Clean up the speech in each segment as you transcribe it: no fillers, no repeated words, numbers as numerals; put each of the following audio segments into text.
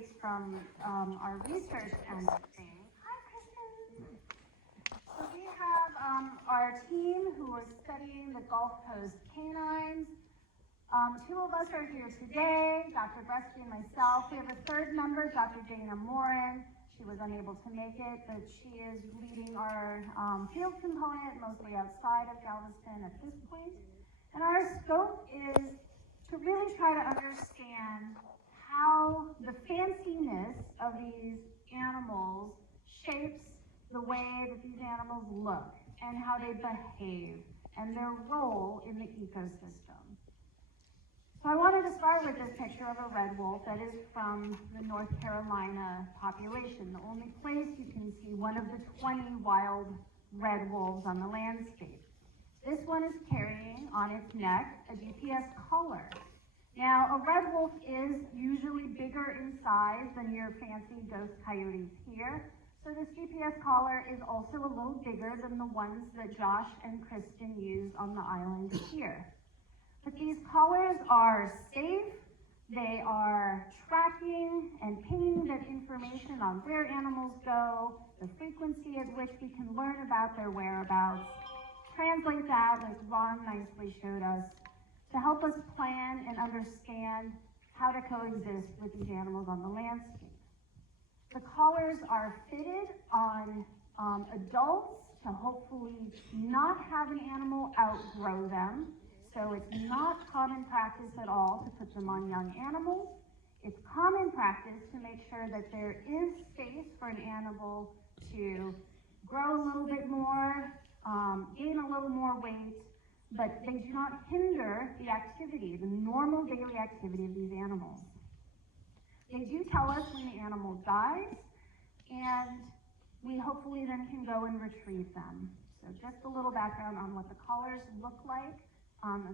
updates from our research end of things. Hi, Kristen. So we have our team who are studying the Gulf Coast canines. Two of us are here today, Dr. Bresky and myself. We have a third member, Dr. Dana Morin. She was unable to make it, but she is leading our field component, mostly outside of Galveston at this point. And our scope is to really try to understand how the fanciness of these animals shapes the way that these animals look and how they behave and their role in the ecosystem. So I wanted to start with this picture of a red wolf that is from the North Carolina population, the only place you can see one of the 20 wild red wolves on the landscape. This one is carrying on its neck a GPS collar. Now, a red wolf is usually bigger in size than your fancy ghost coyotes here, so this GPS collar is also a little bigger than the ones that Josh and Kristen used on the island here. But these collars are safe, they are tracking and pinging that information on where animals go, the frequency at which we can learn about their whereabouts, translate that, like Ron nicely showed us, to help us plan and understand how to coexist with these animals on the landscape. The collars are fitted on adults to hopefully not have an animal outgrow them. So it's not common practice at all to put them on young animals. It's common practice to make sure that there is space for an animal to grow a little bit more, gain a little more weight, but they do not hinder the activity, the normal daily activity of these animals. They do tell us when the animal dies, and we hopefully then can go and retrieve them. So just a little background on what the collars look like.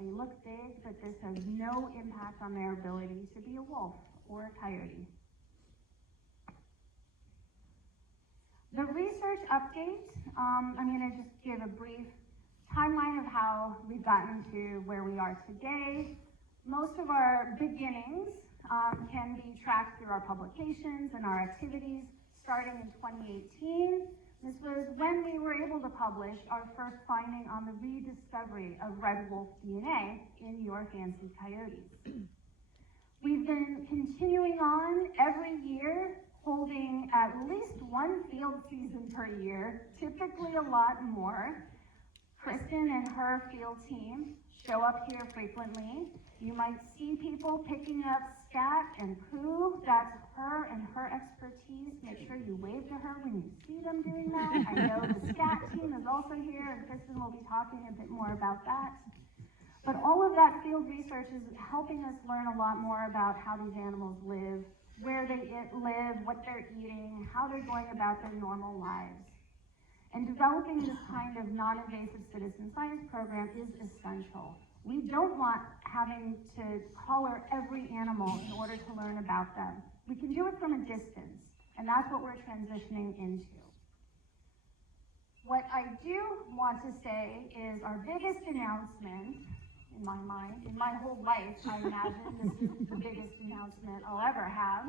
They look big, but this has no impact on their ability to be a wolf or a coyote. The research update, I'm going to just give a brief timeline of how we've gotten to where we are today. Most of our beginnings can be tracked through our publications and our activities starting in 2018. This was when we were able to publish our first finding on the rediscovery of red wolf DNA in your fancy coyotes. We've been continuing on every year, holding at least one field season per year, typically a lot more. Kristen and her field team show up here frequently. You might see people picking up scat and poo. That's her and her expertise. Make sure you wave to her when you see them doing that. I know the scat team is also here, and Kristen will be talking a bit more about that. But all of that field research is helping us learn a lot more about how these animals live, where they live, what they're eating, how they're going about their normal lives. And developing this kind of non-invasive citizen science program is essential. We don't want having to collar every animal in order to learn about them. We can do it from a distance, and that's what we're transitioning into. What I do want to say is our biggest announcement, in my mind, in my whole life, I imagine this is the biggest announcement I'll ever have,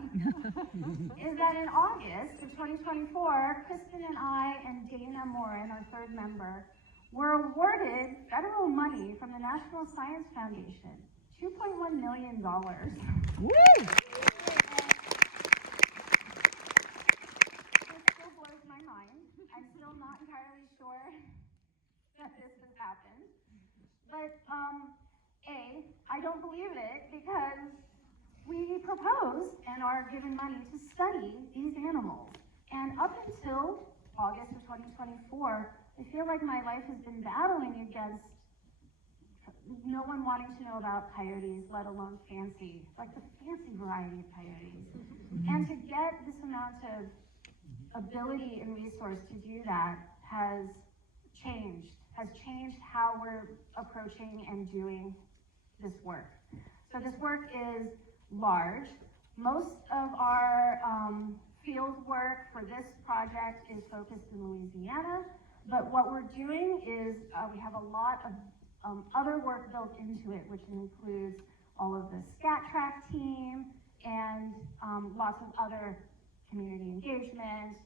is that in August of 2024, Kristen and I and Dana Morin, our third member, were awarded federal money from the National Science Foundation, $2.1 million. Woo! It still blows my mind. I'm still not entirely sure that this has happened. But I don't believe it because we proposed and are given money to study these animals. And up until August of 2024, I feel like my life has been battling against no one wanting to know about coyotes, let alone fancy, like the fancy variety of coyotes. And to get this amount of ability and resource to do that has changed how we're approaching and doing this work. So this work is large. Most of our field work for this project is focused in Louisiana, but what we're doing is we have a lot of other work built into it, which includes all of the SCAT track team and lots of other community engagement,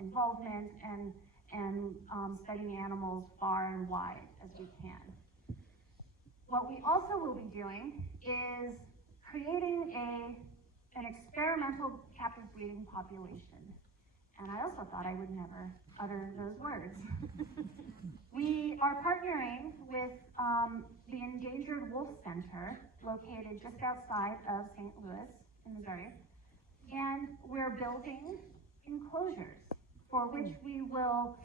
involvement, and studying animals far and wide as we can. What we also will be doing is creating an experimental captive breeding population. And I also thought I would never utter those words. We are partnering with the Endangered Wolf Center, located just outside of St. Louis in Missouri, and we're building enclosures for which we will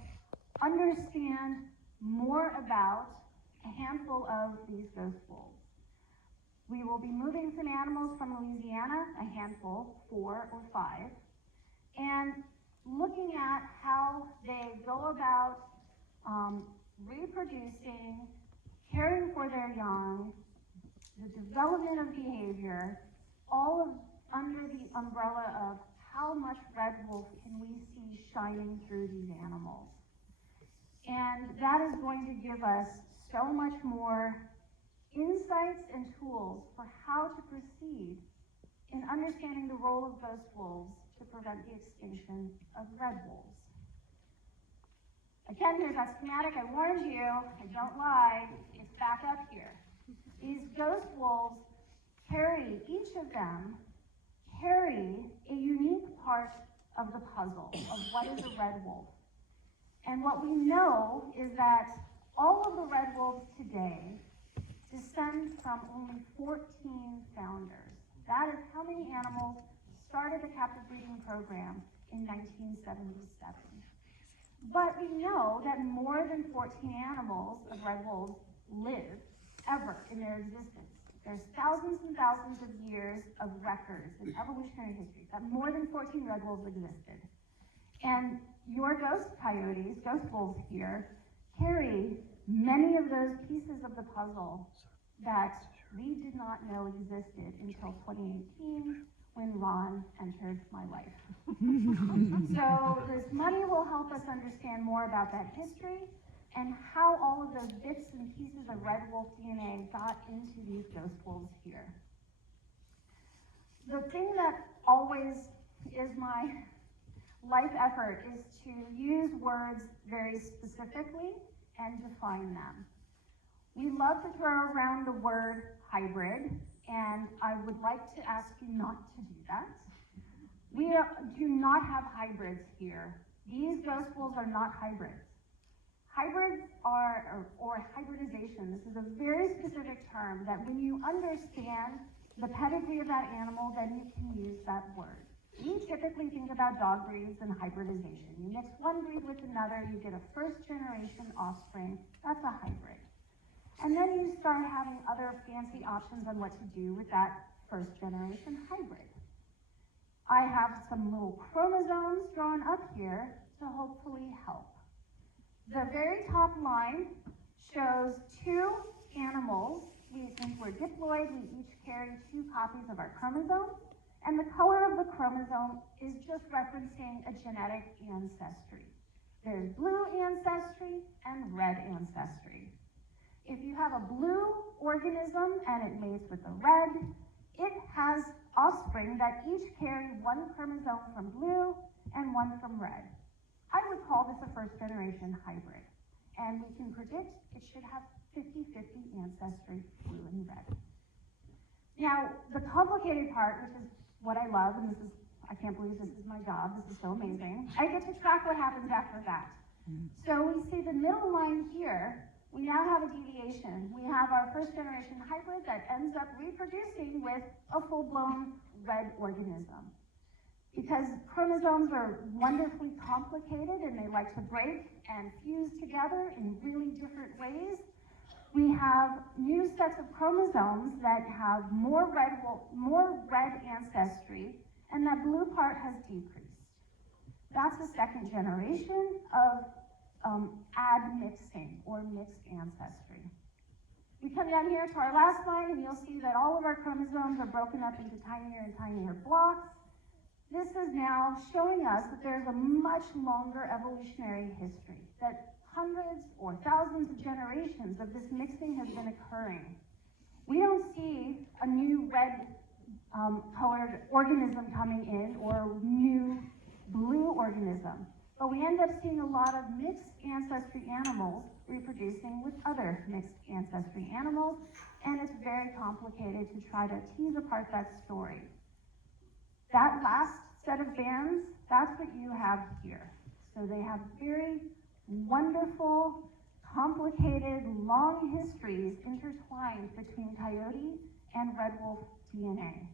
understand more about a handful of these ghost wolves. We will be moving some animals from Louisiana, a handful, 4 or 5, and looking at how they go about reproducing, caring for their young, the development of behavior, all of under the umbrella of how much red wolf can we see shining through these animals. And that is going to give us so much more insights and tools for how to proceed in understanding the role of ghost wolves to prevent the extinction of red wolves. Again, here's that schematic. I warned you, I don't lie, it's back up here. These ghost wolves carry, each of them, carry a unique part of the puzzle of what is a red wolf. And what we know is that all of the red wolves today descend from only 14 founders. That is how many animals started the captive breeding program in 1977. But we know that more than 14 animals of red wolves live ever in their existence. There's thousands and thousands of years of records in evolutionary history that more than 14 red wolves existed. And your ghost coyotes, ghost wolves here, carry many of those pieces of the puzzle that we did not know existed until 2018 when Ron entered my life. So this money will help us understand more about that history and how all of those bits and pieces of red wolf DNA got into these ghost wolves here. The thing that always is my life effort is to use words very specifically and define them. We love to throw around the word hybrid, and I would like to ask you not to do that. We do not have hybrids here. These ghost wolves are not hybrids. Hybrids are, or hybridization, this is a very specific term that when you understand the pedigree of that animal, then you can use that word. We typically think about dog breeds and hybridization. You mix one breed with another, you get a first generation offspring, that's a hybrid. And then you start having other fancy options on what to do with that first generation hybrid. I have some little chromosomes drawn up here to hopefully help. The very top line shows 2 animals. Since we're diploid, we each carry 2 copies of our chromosome, and the color of the chromosome is just referencing a genetic ancestry. There's blue ancestry and red ancestry. If you have a blue organism and it mates with a red, it has offspring that each carry 1 chromosome from blue and 1 from red. I would call this a first generation hybrid, and we can predict it should have 50-50 ancestry, blue and red. Now, the complicated part, which is what I love, and I can't believe this is my job, this is so amazing, I get to track what happens after that. So we see the middle line here, we now have a deviation. We have our first generation hybrid that ends up reproducing with a full-blown red organism. Because chromosomes are wonderfully complicated and they like to break and fuse together in really different ways, we have new sets of chromosomes that have more red ancestry, and that blue part has decreased. That's the second generation of admixing or mixed ancestry. We come down here to our last line and you'll see that all of our chromosomes are broken up into tinier and tinier blocks. This is now showing us that there's a much longer evolutionary history, that hundreds or thousands of generations of this mixing has been occurring. We don't see a new red colored organism coming in or new blue organism. But we end up seeing a lot of mixed ancestry animals reproducing with other mixed ancestry animals, and it's very complicated to try to tease apart that story. That last set of bands, that's what you have here. So they have very wonderful, complicated, long histories intertwined between coyote and red wolf DNA.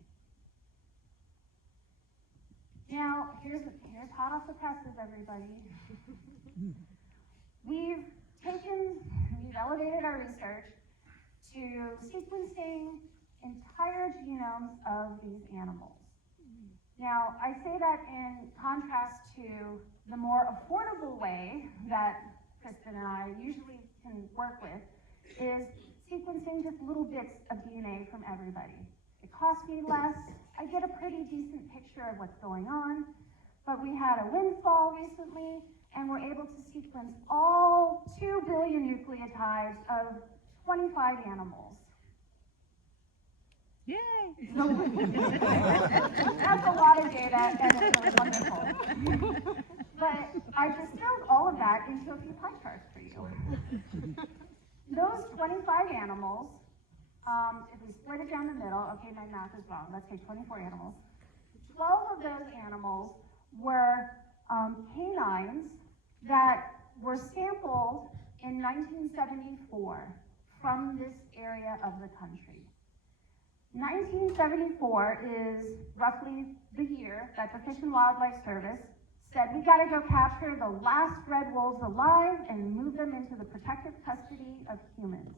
Now, here's hot off the presses, everybody. We've elevated our research to sequencing entire genomes of these animals. Now, I say that in contrast to the more affordable way that Kristen and I usually can work with, is sequencing just little bits of DNA from everybody. It costs me less, I get a pretty decent picture of what's going on, but we had a windfall recently, and we're able to sequence all 2 billion nucleotides of 25 animals. Yay! That's a lot of data, and it's really wonderful. But I distilled all of that into a few pie charts for you. Those 25 animals, if we split it down the middle, okay, my math is wrong, let's say 24 animals. 12 of those animals were canines that were sampled in 1974 from this area of the country. 1974 is roughly the year that the Fish and Wildlife Service said, we gotta go capture the last red wolves alive and move them into the protective custody of humans.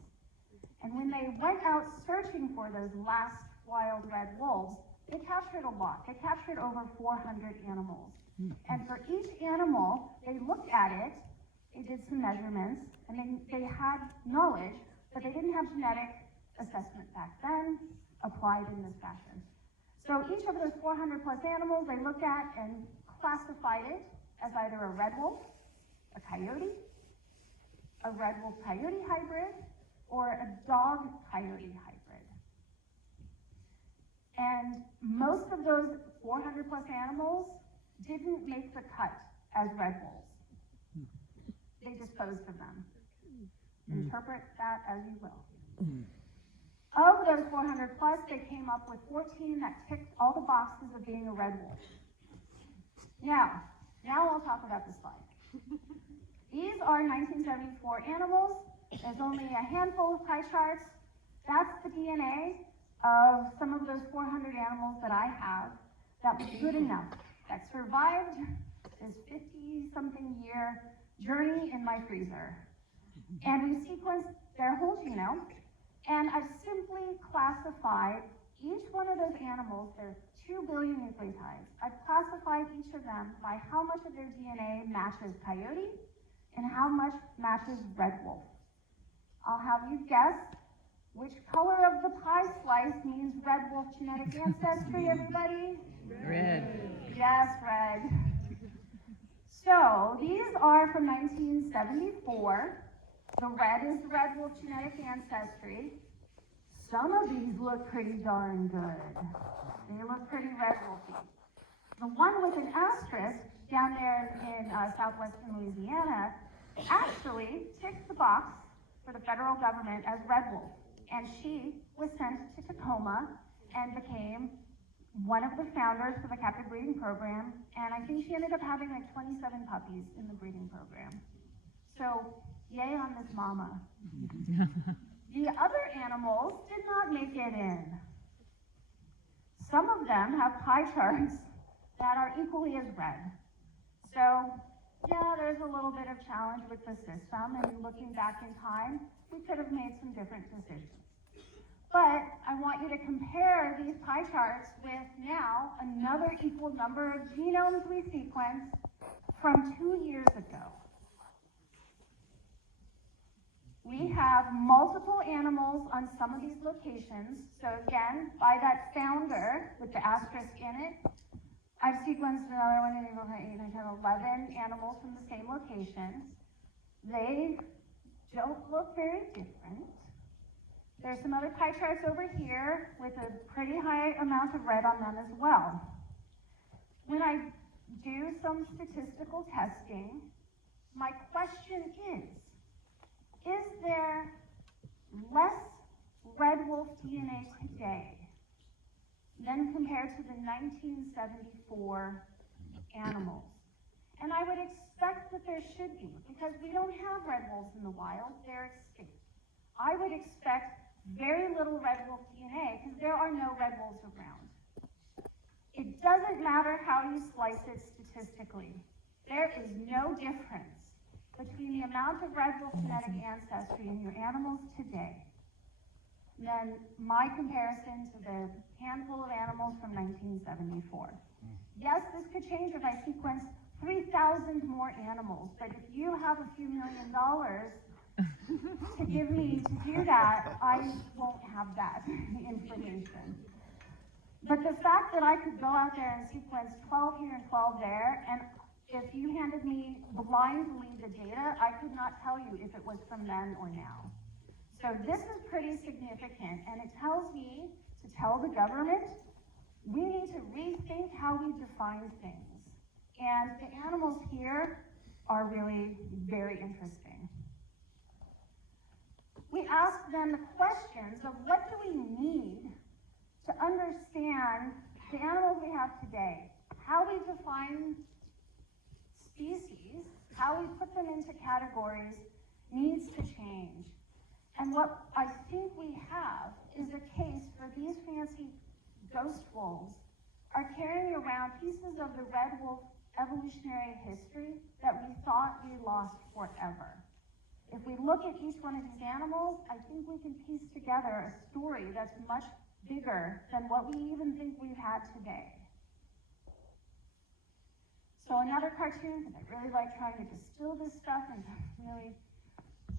And when they went out searching for those last wild red wolves, they captured a lot. They captured over 400 animals. And for each animal, they looked at it, they did some measurements, and they had knowledge, but they didn't have genetic assessment back then applied in this fashion. So each of those 400 plus animals they looked at and classified it as either a red wolf, a red wolf coyote hybrid, or a dog coyote hybrid. And most of those 400 plus animals didn't make the cut as red wolves. They disposed of them. Interpret that as you will. Of those 400 plus, they came up with 14 that ticked all the boxes of being a red wolf. Now I'll talk about the slide. These are 1974 animals. There's only a handful of pie charts. That's the DNA of some of those 400 animals that I have that was good enough, that survived this 50-something year journey in my freezer. And we sequenced their whole genome, and I've simply classified each one of those animals. There's 2 billion nucleotides. I've classified each of them by how much of their DNA matches coyote and how much matches red wolf. I'll have you guess which color of the pie slice means red wolf genetic ancestry, everybody? Red. Yes, red. So these are from 1974. The red is the red wolf genetic ancestry. Some of these look pretty darn good. They look pretty red wolfy. The one with an asterisk down there in southwestern Louisiana actually ticked the box for the federal government as red wolf. And she was sent to Tacoma and became one of the founders for the captive breeding program. And I think she ended up having like 27 puppies in the breeding program. So, yay on this mama. The other animals did not make it in. Some of them have pie charts that are equally as red. So, yeah, there's a little bit of challenge with the system, and looking back in time, we could have made some different decisions. But I want you to compare these pie charts with now another equal number of genomes we sequenced from 2 years ago. We have multiple animals on some of these locations. So again, by that founder with the asterisk in it, I've sequenced another 1, 2, 3, 4, 5, 6, 7, 8, 9, 10, 11 animals from the same locations. They don't look very different. There's some other pie charts over here with a pretty high amount of red on them as well. When I do some statistical testing, my question is there less red wolf DNA today than compared to the 1974 animals? And I would expect that there should be, because we don't have red wolves in the wild, they're extinct. I would expect very little red wolf DNA because there are no red wolves around. It doesn't matter how you slice it statistically. There is no difference between the amount of red wolf genetic ancestry in your animals today than my comparison to the handful of animals from 1974. Yes, this could change if I sequence 3,000 more animals, but if you have a few $1 million to give me to do that, I won't have that information. But the fact that I could go out there and sequence 12 here and 12 there, and if you handed me blindly the data, I could not tell you if it was from then or now. So this is pretty significant, and it tells me to tell the government, we need to rethink how we define things. And the animals here are really very interesting. We ask them the questions of what do we need to understand the animals we have today, how we define species, how we put them into categories needs to change. And what I think we have is a case for these fancy ghost wolves are carrying around pieces of the red wolf evolutionary history that we thought we lost forever. If we look at each one of these animals, I think we can piece together a story that's much bigger than what we even think we've had today. So another cartoon, because I really like trying to distill this stuff into really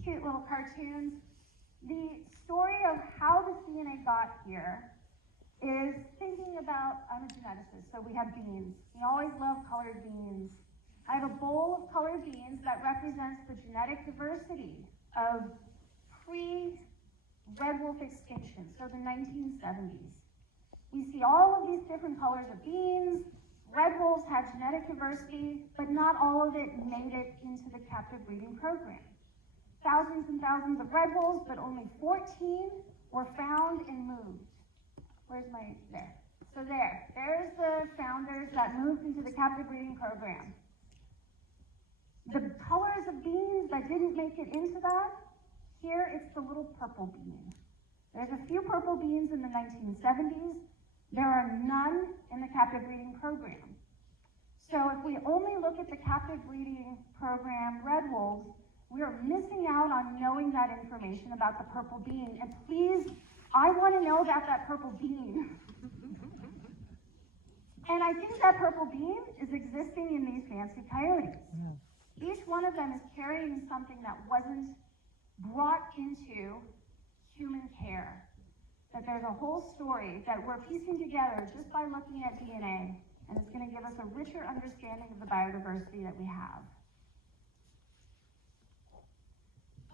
cute little cartoons. The story of how this DNA got here is thinking about, I'm a geneticist, so we have beans. We always love colored beans. I have a bowl of colored beans that represents the genetic diversity of pre-red wolf extinction, so the 1970s. We see all of these different colors of beans. Red wolves had genetic diversity, but not all of it made it into the captive breeding program. Thousands and thousands of red wolves, but only 14 were found and moved. Where's my, there. So there's the founders that moved into the captive breeding program. The colors of beans that didn't make it into that, here it's the little purple bean. There's a few purple beans in the 1970s. There are none in the captive breeding program. So if we only look at the captive breeding program red wolves, we are missing out on knowing that information about the purple bean. And please, I want to know about that purple bean. And I think that purple bean is existing in these fancy coyotes. Each one of them is carrying something that wasn't brought into human care. That there's a whole story that we're piecing together just by looking at DNA, and it's going to give us a richer understanding of the biodiversity that we have.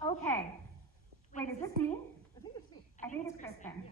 Okay. Wait, is this me? I think it's me. I think it's Kristen.